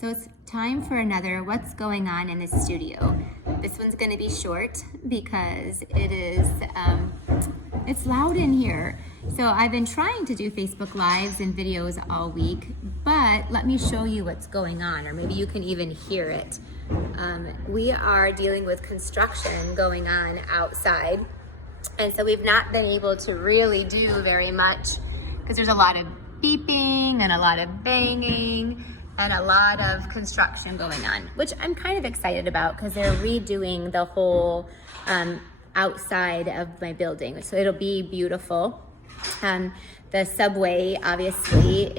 So it's time for another What's Going On in the Studio. This one's going to be short because it's loud in here. So I've been trying to do Facebook Lives and videos all week, but let me show you what's going on, or maybe you can even hear it. We are dealing with construction going on outside, and so we've not been able to really do very much because there's a lot of beeping and a lot of banging and a lot of construction going on, which I'm kind of excited about because they're redoing the whole outside of my building. So it'll be beautiful. The subway obviously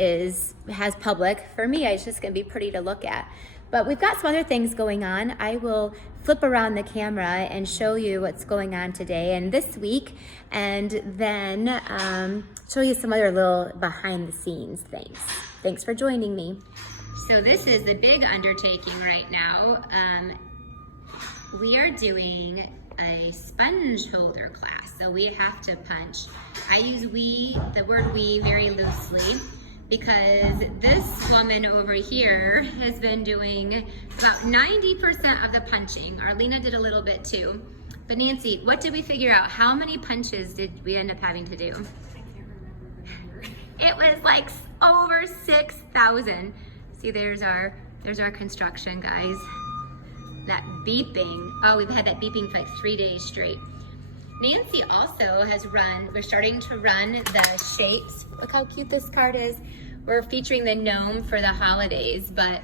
has public. For me, it's just gonna be pretty to look at. But we've got some other things going on. I will flip around the camera and show you what's going on today and this week, and then show you some other little behind the scenes things. Thanks for joining me. So this is the big undertaking right now. We are doing a sponge holder class. So we have to punch. I use the word we very loosely, because this woman over here has been doing about 90% of the punching. Arlena did a little bit too. But Nancy, what did we figure out? How many punches did we end up having to do? I can't remember. It was like over 6,000. See, there's our construction, guys. That beeping. Oh, we've had that beeping for like 3 days straight. Nancy also we're starting to run the shapes. Look how cute this card is. We're featuring the gnome for the holidays, but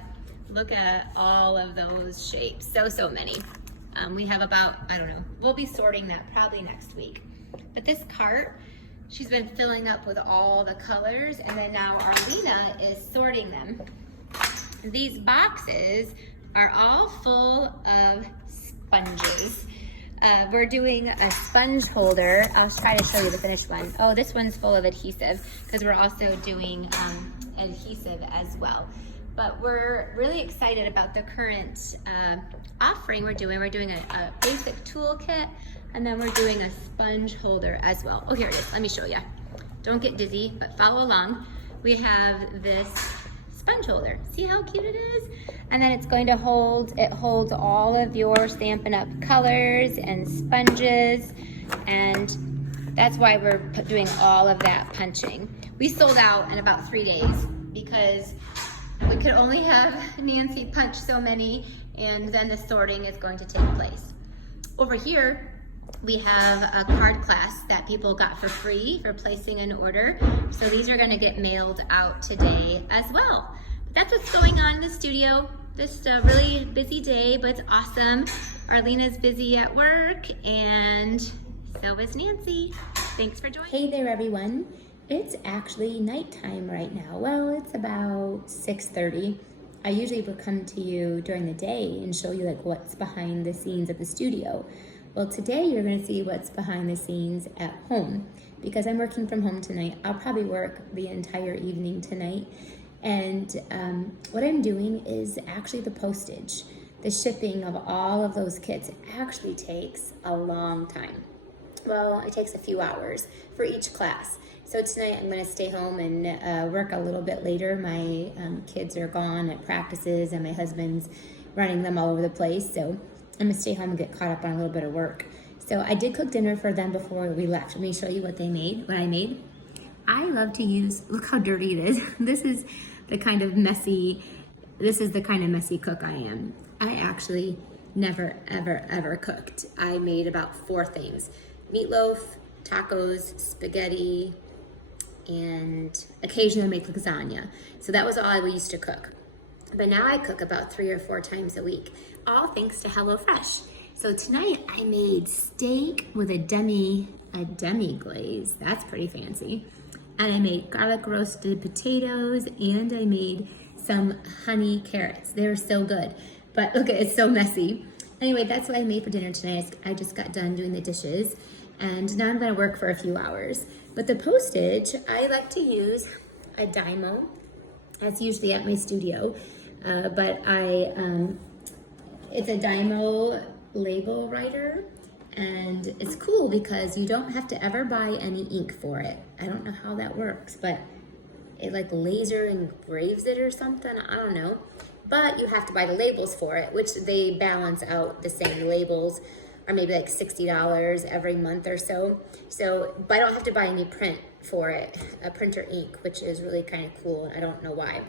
look at all of those shapes. So many. We have about, I don't know, we'll be sorting that probably next week. But this cart, she's been filling up with all the colors, and then now Arlena is sorting them. These boxes are all full of sponges. We're doing a sponge holder. I'll try to show you the finished one. Oh, this one's full of adhesive because we're also doing adhesive as well. But we're really excited about the current offering we're doing. We're doing a basic toolkit, and then we're doing a sponge holder as well. Oh, here it is. Let me show you. Don't get dizzy, but follow along. We have this sponge holder. See how cute it is? And then it's going to holds all of your Stampin' Up! Colors and sponges, and that's why we're doing all of that punching. We sold out in about 3 days because we could only have Nancy punch so many, and then the sorting is going to take place. Over here, we have a card class that people got for free for placing an order. So these are gonna get mailed out today as well. But that's what's going on in the studio. Just a really busy day, but it's awesome. Arlena's busy at work, and so is Nancy. Thanks for joining. Hey there, everyone. It's actually nighttime right now. Well, it's about 6:30. I usually will come to you during the day and show you like what's behind the scenes at the studio. Well, today you're going to see what's behind the scenes at home because I'm working from home tonight. I'll probably work the entire evening tonight. And what I'm doing is actually the postage. The shipping of all of those kits actually takes a long time. Well, it takes a few hours for each class. So tonight I'm going to stay home and work a little bit later. My kids are gone at practices and my husband's running them all over the place. So I'm gonna stay home and get caught up on a little bit of work. So I did cook dinner for them before we left. Let me show you what I made. I love to use, look how dirty it is. This is the kind of messy cook I am. I actually never, ever cooked. I made about 4 things: meatloaf, tacos, spaghetti, and occasionally I make lasagna. So that was all I used to cook. But now I cook about 3 or 4 times a week, all thanks to HelloFresh. So tonight I made steak with a demi glaze. That's pretty fancy. And I made garlic roasted potatoes, and I made some honey carrots. They were so good, but look, it's so messy. Anyway, that's what I made for dinner tonight. I just got done doing the dishes, and now I'm gonna work for a few hours. But the postage, I like to use a Dymo. That's usually at my studio. But it's a Dymo label writer, and it's cool because you don't have to ever buy any ink for it. I don't know how that works, but it like laser engraves it or something, I don't know. but you have to buy the labels for it, which they balance out the same. Labels are maybe like $60 every month or so. But I don't have to buy any print for it, a printer ink, which is really kind of cool. I don't know why.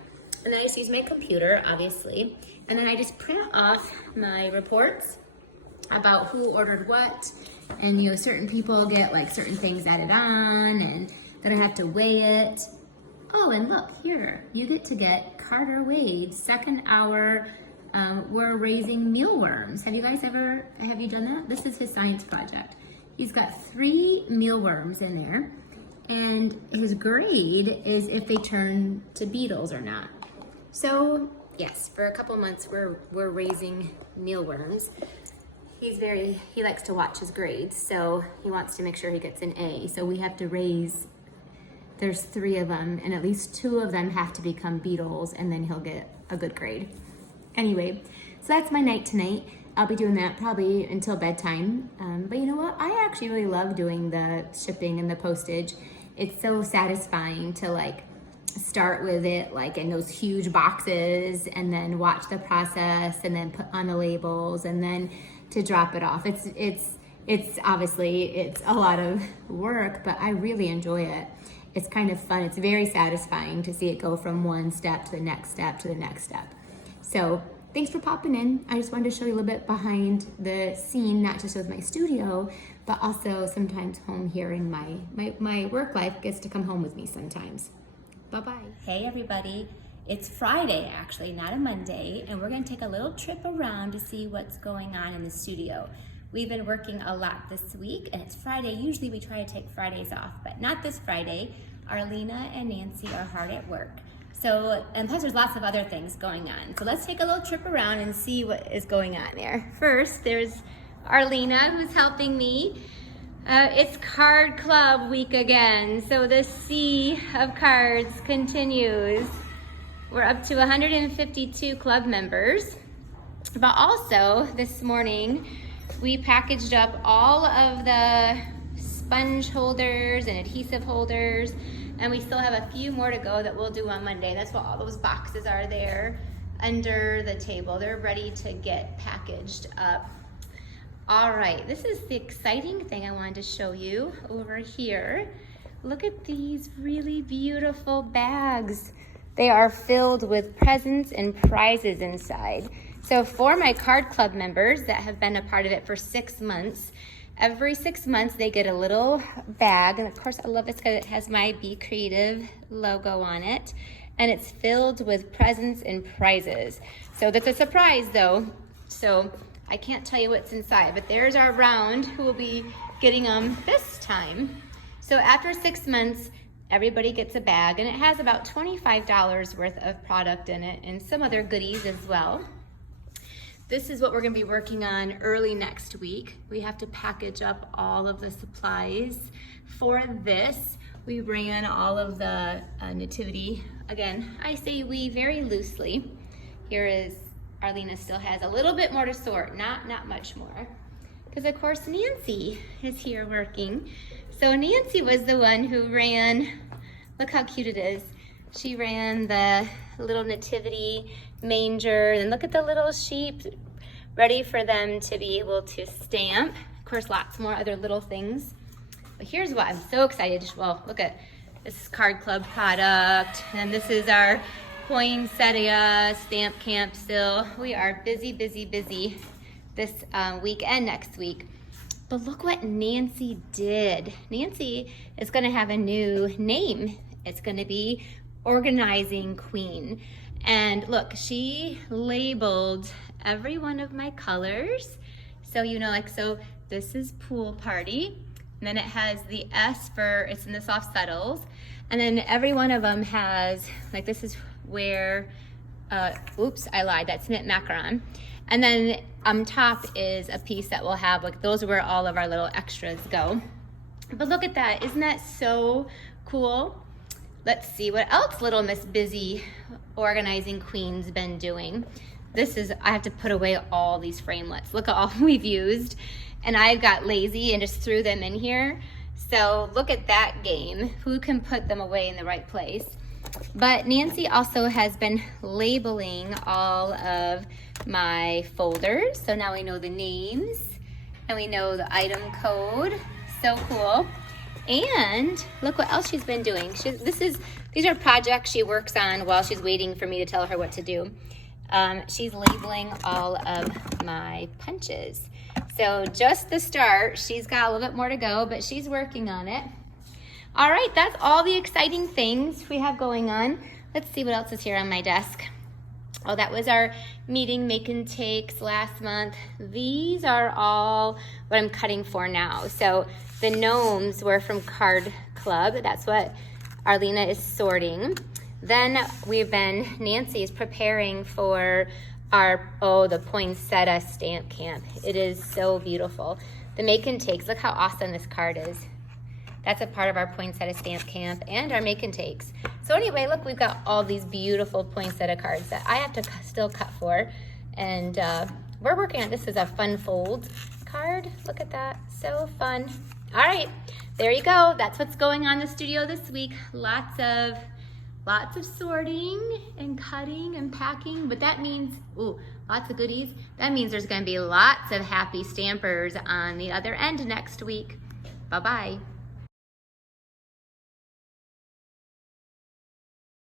And then I just use my computer, obviously. And then I just print off my reports about who ordered what. And certain people get like certain things added on, and then I have to weigh it. Oh, and look here, you get to get Carter Wade's second hour, we're raising mealworms. Have you done that? This is his science project. He's got 3 mealworms in there, and his grade is if they turn to beetles or not. So yes, for a couple months we're raising mealworms. He likes to watch his grades, so he wants to make sure he gets an A. So we have to raise, there's 3 of them, and at least 2 of them have to become beetles, and then he'll get a good grade. Anyway, so that's my night tonight. I'll be doing that probably until bedtime. But you know what? I actually really love doing the shipping and the postage. It's so satisfying to like start with it like in those huge boxes and then watch the process and then put on the labels and then to drop it off. It's obviously, it's a lot of work, but I really enjoy it. It's kind of fun. It's very satisfying to see it go from one step to the next step to the next step. So thanks for popping in. I just wanted to show you a little bit behind the scene, not just with my studio, but also sometimes home here in my work life gets to come home with me sometimes. Bye-bye. Hey everybody. It's Friday, actually, not a Monday, and we're gonna take a little trip around to see what's going on in the studio. We've been working a lot this week, and it's Friday. Usually we try to take Fridays off, but not this Friday. Arlena and Nancy are hard at work. So, and plus there's lots of other things going on. So let's take a little trip around and see what is going on there. First, there's Arlena, who's helping me. It's card club week again, so the sea of cards continues. We're up to 152 club members, but also this morning we packaged up all of the sponge holders and adhesive holders, and we still have a few more to go that we'll do on Monday. That's what all those boxes are there under the table. They're ready to get packaged up. All right, this is the exciting thing I wanted to show you over here. Look at these really beautiful bags. They are filled with presents and prizes inside. So for my card club members that have been a part of it for 6 months, every 6 months they get a little bag. And of course I love this because it has my Be Creative logo on it. And it's filled with presents and prizes. So that's a surprise though. So I can't tell you what's inside, but there's our round who will be getting them this time. So after 6 months, everybody gets a bag, and it has about $25 worth of product in it and some other goodies as well. This is what we're gonna be working on early next week. We have to package up all of the supplies for this. We ran all of the nativity. Again, I say we very loosely. Here is, Arlena still has a little bit more to sort, not much more. Because of course Nancy is here working. So Nancy was the one who ran, look how cute it is. She ran the little nativity manger, and look at the little sheep ready for them to be able to stamp. Of course, lots more other little things. But here's what I'm so excited. Well, look at this card club product, and this is our poinsettia stamp camp still. We are busy, busy, busy this week and next week. But look what Nancy did. Nancy is gonna have a new name. It's gonna be Organizing Queen. And look, she labeled every one of my colors. So, so this is Pool Party. And then it has the S for, it's in the soft subtles. And then every one of them has, like this is where, oops, I lied, that's Knit Macaron. And then on top is a piece that will have, like those are where all of our little extras go. But look at that, isn't that so cool? Let's see what else Little Miss Busy Organizing Queen's been doing. This is, I have to put away all these framelits. Look at all we've used. And I got lazy and just threw them in here. So look at that game. Who can put them away in the right place? But Nancy also has been labeling all of my folders. So now we know the names and we know the item code. So cool. And look what else she's been doing. These are projects she works on while she's waiting for me to tell her what to do. She's labeling all of my punches. So just the start. She's got a little bit more to go, but she's working on it. All right, that's all the exciting things we have going on. Let's see what else is here on my desk. Oh, that was our meeting make and takes last month. These are all what I'm cutting for now. So the gnomes were from Card Club. That's what Arlena is sorting. Then Nancy is preparing for the poinsettia stamp camp. It is so beautiful. The make and takes, look how awesome this card is. That's a part of our poinsettia stamp camp and our make and takes. So anyway, look, we've got all these beautiful poinsettia cards that I have to still cut for. And we're working on this as a fun fold card. Look at that, so fun. All right, there you go. That's what's going on in the studio this week. Lots of sorting and cutting and packing, but that means, lots of goodies. That means there's gonna be lots of happy stampers on the other end next week. Bye-bye.